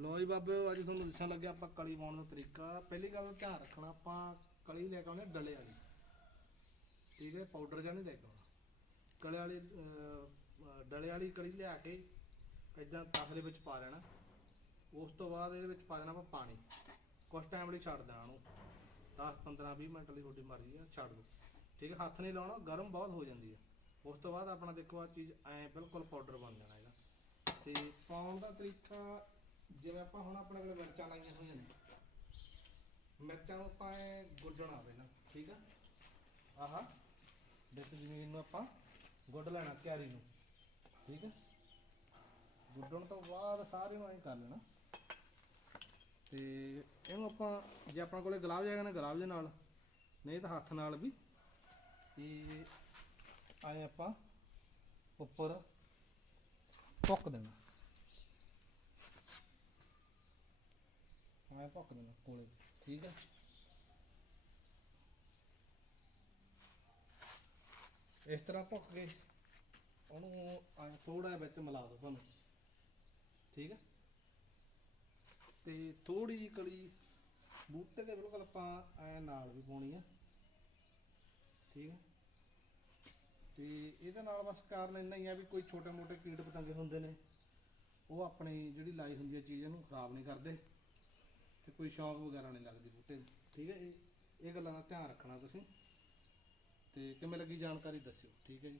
ਲੋ ਜੀ ਬਾਬੇ, ਅੱਜ ਤੁਹਾਨੂੰ ਦੱਸਣ ਲੱਗਿਆ ਆਪਾਂ ਕਲੀ ਪਾਉਣ ਦਾ ਤਰੀਕਾ। ਪਹਿਲੀ ਗੱਲ ਧਿਆਨ ਰੱਖਣਾ, ਆਪਾਂ ਕਲੀ ਲੈ ਕੇ ਆਉਂਦੇ ਡਲੇ ਵਾਲੀ। ਠੀਕ ਹੈ ਪਾਊਡਰ ਜਾਂ ਨਹੀਂ ਲੈ ਕੇ ਆਉਣਾ। ਕਲੇ ਵਾਲੀ ਡਲੇ ਵਾਲੀ ਕਲੀ ਲਿਆ ਕੇ ਇਦਾਂ ਤਸ ਦੇ ਵਿੱਚ ਪਾ ਲੈਣਾ। ਉਸ ਤੋਂ ਬਾਅਦ ਇਹਦੇ ਵਿੱਚ ਪਾ ਦੇਣਾ ਆਪਾਂ ਪਾਣੀ। ਕੁਝ ਟਾਈਮ ਲਈ ਛੱਡ ਦੇਣਾ ਉਹਨੂੰ। 10 15 20 ਮਿੰਟ ਲਈ ਤੁਹਾਡੀ ਮਰਜ਼ੀ ਆ ਛੱਡ ਦਿਓ। ਠੀਕ ਹੈ, ਹੱਥ ਨਹੀਂ ਲਾਉਣਾ, ਗਰਮ ਬਹੁਤ ਹੋ ਜਾਂਦੀ ਹੈ। ਉਸ ਤੋਂ ਬਾਅਦ ਆਪਣਾ ਦੇਖੋ ਆ ਚੀਜ਼, ਐ ਬਿਲਕੁਲ ਪਾਊਡਰ ਬਣ ਜਾਣਾ ਇਹਦਾ। ਤੇ ਪਾਉਣ ਦਾ ਤਰੀਕਾ ਜਿਵੇਂ ਆਪਾਂ ਹੁਣ ਆਪਣੇ ਕੋਲ ਮਿਰਚਾਂ ਲਾਈਆਂ ਹੋਈਆਂ ਨੇ। ਮਿਰਚਾਂ ਨੂੰ ਆਪਾਂ ਐਂ ਗੁੱਡਣਾ ਪਹਿਲਾਂ, ਠੀਕ ਆ? ਆਹਾ ਵਿੱਚ ਜ਼ਮੀਨ ਨੂੰ ਆਪਾਂ ਗੁੱਡ ਲੈਣਾ, ਕਿਆਰੀ ਨੂੰ, ਠੀਕ ਹੈ ਗੁੱਡਣ ਤੋਂ ਬਾਅਦ ਸਾਰੇ ਨੂੰ ਐਂ ਕਰ ਲੈਣਾ। ਤੇ ਇਹਨੂੰ ਆਪਾਂ, ਜੇ ਆਪਣੇ ਕੋਲੇ ਗੁਲਾਬ ਜਾਏਗਾ ਨਾ ਗਲਾਵ ਦੇ ਨਾਲ, ਨਹੀਂ ਤਾਂ ਹੱਥ ਨਾਲ ਵੀ, ਤੇ ਆਏ ਆਪਾਂ ਉੱਪਰ ਪੁੱਕ ਦੇਣਾ। ਆਏ ਪੁੱਕ ਦੇਣਾ ਕੋਲੇ, ਠੀਕ ਹੈ? ਇਸ ਤਰ੍ਹਾਂ ਭੁੱਕ ਕੇ ਉਹਨੂੰ ਥੋੜਾ ਵਿੱਚ ਮਿਲਾ ਦਿਓ ਤੁਹਾਨੂੰ, ਠੀਕ ਹੈ? ਤੇ ਥੋੜੀ ਜਿਹੀ ਕਲੀ ਬੂਟੇ ਦੇ ਬਿਲਕੁਲ ਆਪਾਂ ਐ ਨਾਲ ਵੀ ਪਾਉਣੀ ਆ, ਠੀਕ ਹੈ? ਤੇ ਇਹਦੇ ਨਾਲ ਬਸ ਕਾਰਨ ਇੰਨਾ ਹੀ ਆ ਵੀ ਕੋਈ ਛੋਟੇ ਮੋਟੇ ਕੀਟ ਪਤੰਗੇ ਹੁੰਦੇ ਨੇ, ਉਹ ਆਪਣੀ ਜਿਹੜੀ ਲਾਈ ਹੁੰਦੀ ਹੈ ਚੀਜ਼, ਇਹਨੂੰ ਖਰਾਬ ਨਹੀਂ ਕਰਦੇ। ਤੇ ਕੋਈ ਸ਼ੌਂਕ ਵਗੈਰਾ ਨਹੀਂ ਲੱਗਦੀ ਬੂਟੇ ਨੂੰ। ਠੀਕ ਹੈ ਇਹ ਇਹ ਗੱਲਾਂ ਦਾ ਧਿਆਨ ਰੱਖਣਾ ਤੁਸੀਂ। ਤੇ ਕਿਵੇਂ ਲੱਗੀ ਜਾਣਕਾਰੀ ਦੱਸਿਓ। ਠੀਕ ਹੈ ਜੀ?